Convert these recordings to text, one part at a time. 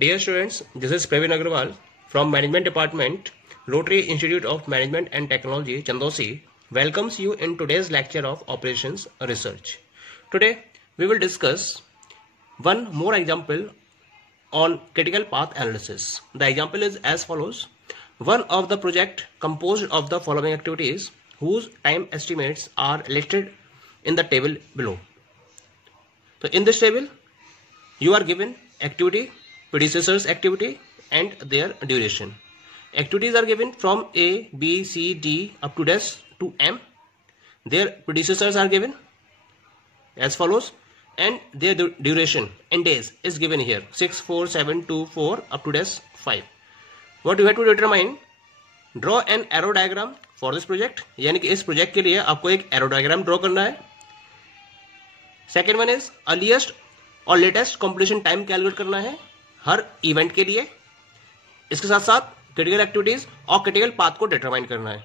Dear students, this is Praveen Agarwal from Management Department, Rotary Institute of Management and Technology, Chandosi, welcomes you in today's lecture of Operations Research. Today, we will discuss one more example on critical path analysis. The example is as follows. One of the project composed of the following activities whose time estimates are listed in the table below. So in this table, you are given activity, predecessor's activity and their duration. Activities are given from A, B, C, D up to dash to M. Their predecessors are given as follows and their duration in days is given here 6, 4, 7, 2, 4 up to dash 5. What you have to determine? Draw an arrow diagram for this project. यानी कि इस project के लिए आपको एक arrow diagram draw करना है. Second one is earliest और लेटेस्ट कंप्लीशन टाइम कैलकुलेट करना है हर इवेंट के लिए. इसके साथ साथ क्रिटिकल एक्टिविटीज और क्रिटिकल पाथ को डिटरमाइन करना है.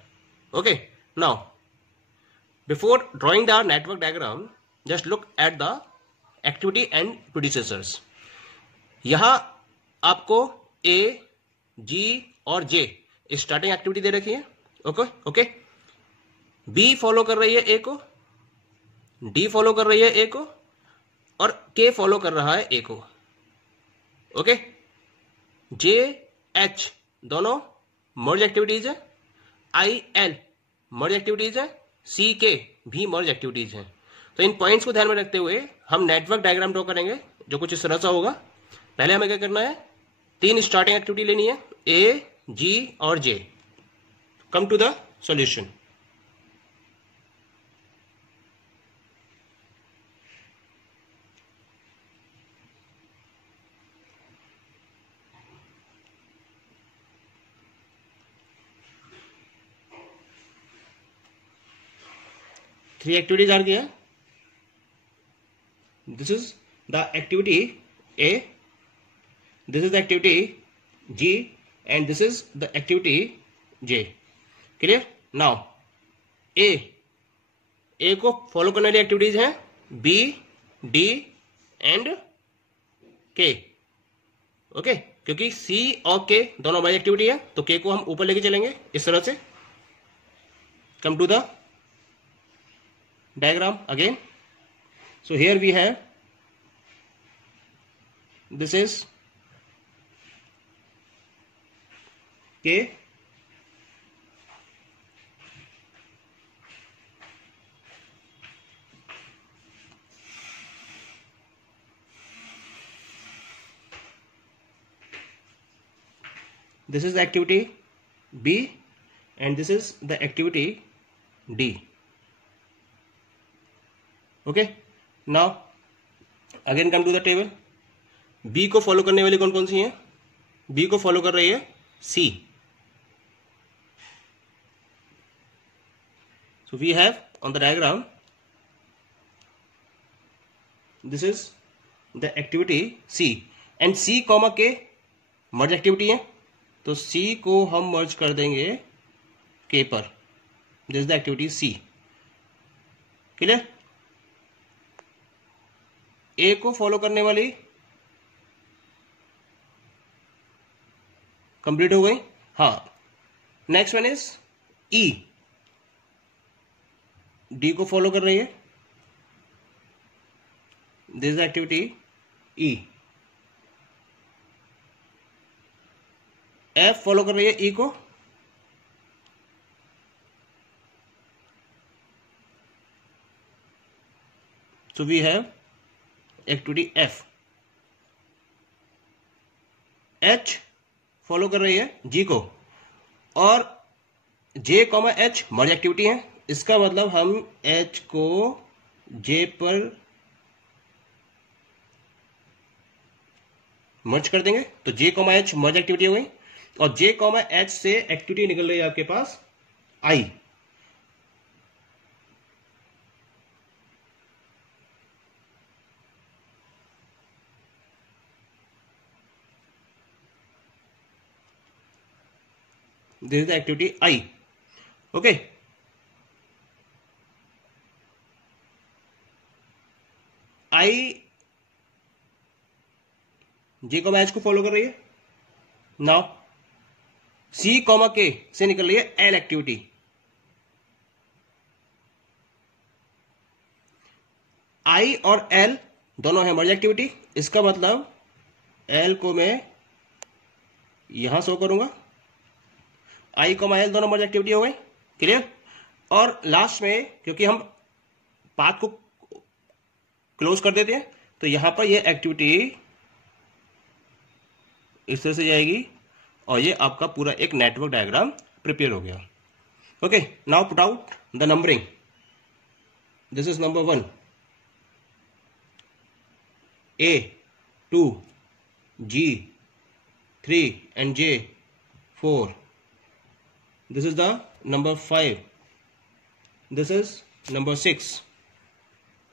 Okay, now before drawing the network diagram just look at the activity and predecessors. यहां आपको ए, जी और जे स्टार्टिंग एक्टिविटी दे रखी है. ओके, बी फॉलो कर रही है ए को, डी फॉलो कर रही है ए को और के फॉलो कर रहा है ए को. ओके, जे एच दोनों मर्ज एक्टिविटीज है, आई एल मर्ज एक्टिविटीज है, सी के भी मर्ज एक्टिविटीज है. तो इन पॉइंट्स को ध्यान में रखते हुए हम नेटवर्क डायग्राम ड्रॉ करेंगे जो कुछ इस तरह सा होगा. पहले हमें क्या करना है, 3 स्टार्टिंग एक्टिविटी लेनी है ए, जी और J. Come to the solution. Three activities are here. This is the activity A, this is the activity G and this is the activity J. Clear? Now A को follow करने वाली activities हैं B, D and K. Okay, क्योंकि C और K दोनों हमारी activity है तो K को हम ऊपर लेके चलेंगे इस तरह से. Come to the diagram again. So here we have, this is K, this is the activity B and this is the activity D. Okay, now again come to the table. B को follow करने वाली कौन कौन सी हैं? B को follow कर रही है C. So we have on the diagram this is the activity C and C comma के मर्ज एक्टिविटी है तो सी को हम मर्ज कर देंगे के पर. This is the activity C. Clear? A को फॉलो करने वाली कंप्लीट हो गई. हाँ, next one is E. D को फॉलो कर रही है, this is activity E. F follow कर रही है ई को, so we have activity F. H follow कर रही है जी को और J comma H merge activity है. इसका मतलब हम एच को जे पर मर्ज कर देंगे तो जे कॉमा एच मर्ज एक्टिविटी हो गई और जे कॉमा एच से एक्टिविटी निकल रही है आपके पास आई. This is the activity I. Okay. I J comma H को फॉलो कर रही है। नाउ सी कॉमा के से निकल रही है एल एक्टिविटी। आई और एल दोनों है मर्ज एक्टिविटी, इसका मतलब एल को मैं यहां शो करूंगा, आई कॉमा एल दोनों मर्ज एक्टिविटी हो गई, क्लियर। और लास्ट में क्योंकि हम पाथ को क्लोज कर देते हैं तो यहां पर ये एक्टिविटी इस तरह से जाएगी और ये आपका पूरा एक नेटवर्क डायग्राम प्रिपेयर हो गया। Okay, now put out the numbering. This is number 1, A, 2, G, 3 and J, 4. This is the number 5. This is number 6.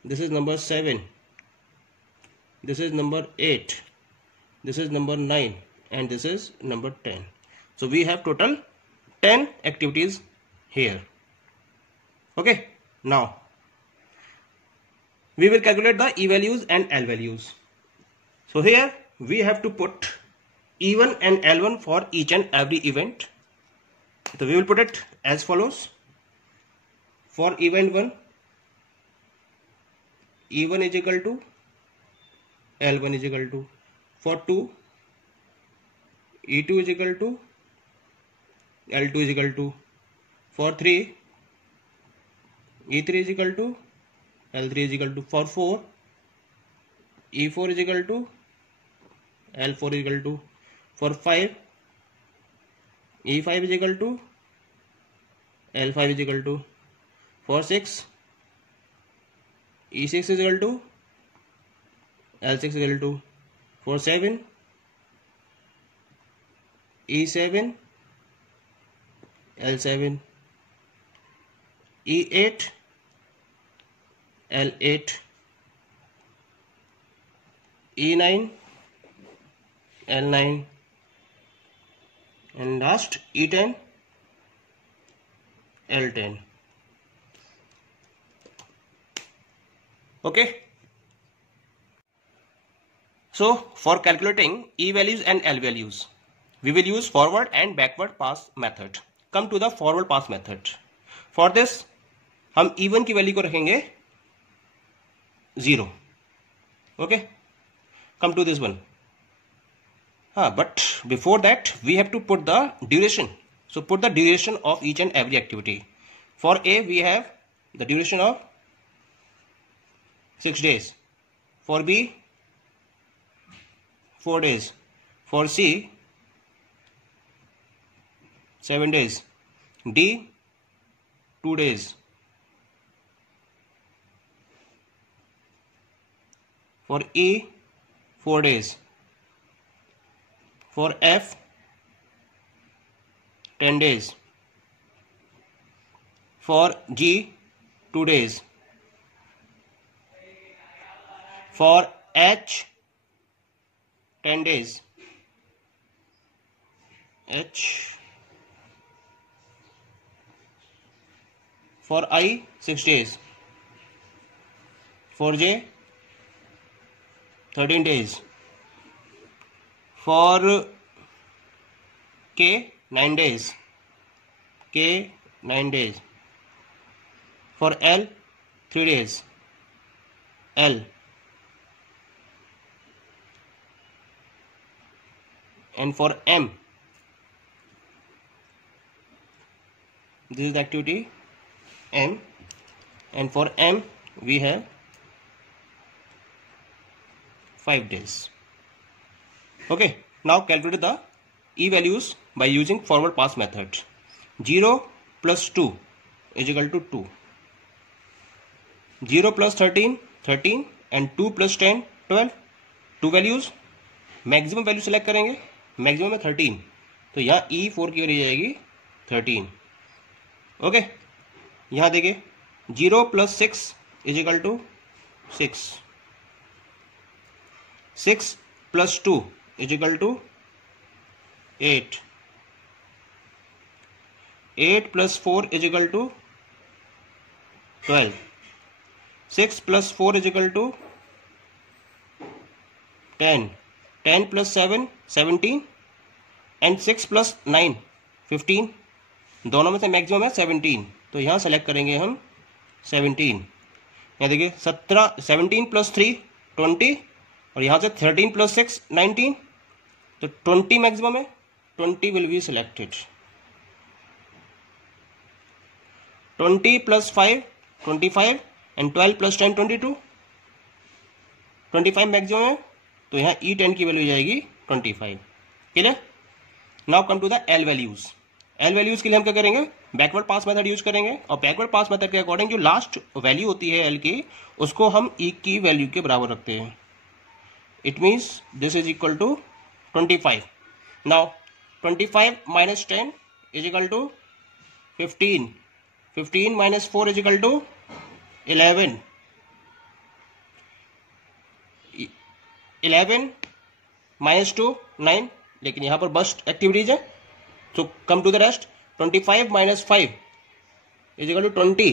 This is number 7. This is number 8. This is number 9 and this is number 10. So we have total 10 activities here. Okay, now we will calculate the E values and L values. So here we have to put E1 and L1 for each and every event. So we will put it as follows. For event 1, E1 is equal to L1 is equal to, for 2, E2 is equal to L2 is equal to, for 3, E3 is equal to L3 is equal to, for 4, E4 is equal to L4 is equal to, for 5, E5 is equal to L5 is equal to, for 6, E6 is equal to L6 is equal to, for 7, E7 L7, E8 L8, E9 L9 and last E10 L10. Okay, so for calculating E values and L values we will use forward and backward pass method. Come to the forward pass method. For this हम E1 की value को रखेंगे 0. Okay, come to this one. But before that we have to put the duration. So put the duration of each and every activity. For A we have the duration of 6 days. For B 4 days. For C 7 days. D 2 days. For E 4 days. For F 10 days. For G 2 days. For H 10 days. H. For I 6 days. For J 13 days. For K 9 days. K 9 days. For L 3 days. L. And for M, this is the activity M, and for M we have 5 days. Okay, now calculate the E values by using forward pass method. 0 plus 2 is equal to 2. 0 plus 13 13 and 2 plus 10 12. 2 values maximum value select करेंगे, maximum है 13 तो यहाँ E4 की value जाएगी 13. Okay, यहाँ देखिए 0 plus 6 is equal to 6. 6 plus 2 is equal to 8. 8 plus 4 is equal to 12. 6 plus 4 is equal to 10. 10 + 7 17 and 6 + 9 15, दोनों में से मैक्सिमम है 17, तो यहाँ सेलेक्ट करेंगे हम 17। यहाँ देखिए 17 + 3 20, और यहाँ से 13 + 6 19, तो 20 मैक्सिमम है, 20 will be selected. 20 + 5 25 and 12 + 10 22, 25 maximum है, तो यहाँ E10 की वैल्यू जाएगी 25। Clear? Now come to the L values. L values के लिए हम क्या करेंगे, बैकवर्ड पास मेथड यूज करेंगे, और बैकवर्ड पास मेथड के अकॉर्डिंग जो लास्ट वैल्यू होती है L की, उसको हम E की वैल्यू के बराबर रखते हैं। It means this is equal to 25। Now 25 - 10 is equal to 15, 15 - 4 is equal to 11, 11 - 2 9, लेकिन यहां पर बस्ट एक्टिविटीज है, तो come to the rest. 25 - 5 is equal to 20,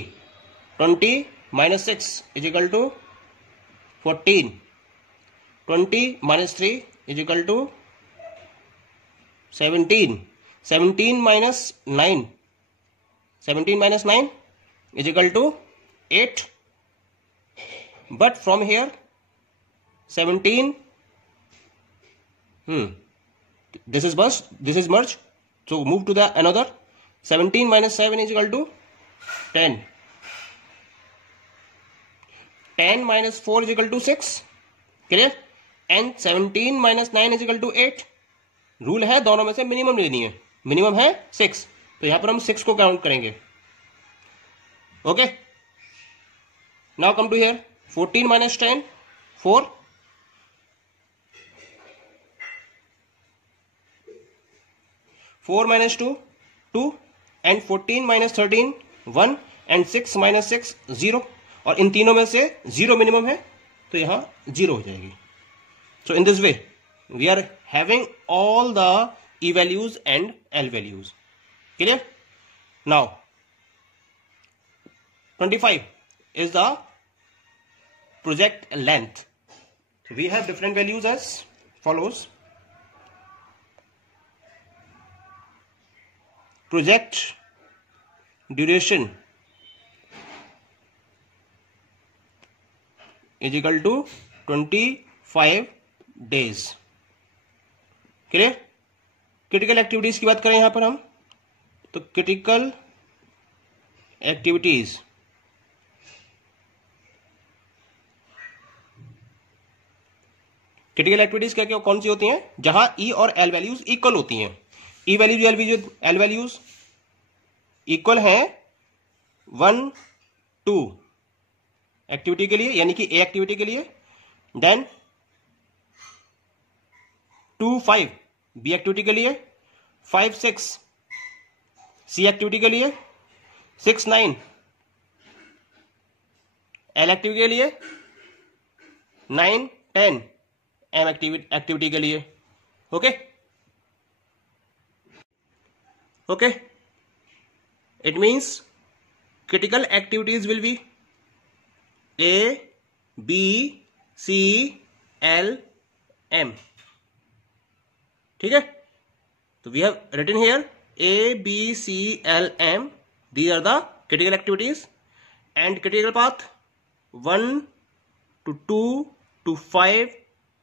20 - 6 is equal to 14, 20 - 3 is equal to 17, 17 - 9, 17 - 9 is equal to 8, but from here 17, this is merge, so move to the another. 17 - 7 is equal to 10, 10 - 4 is equal to 6, clear? And 17 - 9 is equal to 8. Rule है दोनों में से minimum लेनी है, minimum है 6, तो यहां पर हम 6 को काउंट करेंगे। Okay, now come to here 14 - 10 4, 4 - 2 2, and 14 - 13 1, and 6 - 6 0, और इन तीनों में से 0 मिनिमम है, तो यहां 0 हो जाएगी। So in this way we are having all the E values and L values. Clear? Now 25 is the project length. So we have different values as follows. Project duration is equal to 25 days. Clear? Critical activities की बात करें यहां पर हम, तो critical activities क्या क्या कौन सी होती हैं, जहां E और L वैल्यूज इक्वल होती हैं। E values L values equal हैं 1 2 एक्टिविटी के लिए, यानी कि A एक्टिविटी के लिए, देन 2 5 बी एक्टिविटी के लिए, 5 6 सी एक्टिविटी के लिए, 6 9 एल एक्टिविटी के लिए, 9 10 एम एक्टिविटी के लिए। Okay okay, it means critical activities will be A B C L M। ठीक है, तो we have written here A B C L M, these are the critical activities, and critical path 1 to 2 to 5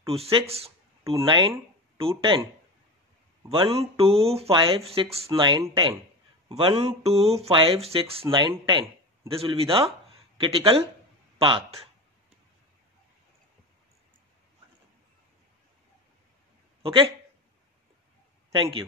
to 6 to 9 to 10, 1 2 5 6 9 10, 1 2 5 6 9 10, this will be the critical path. Okay, thank you.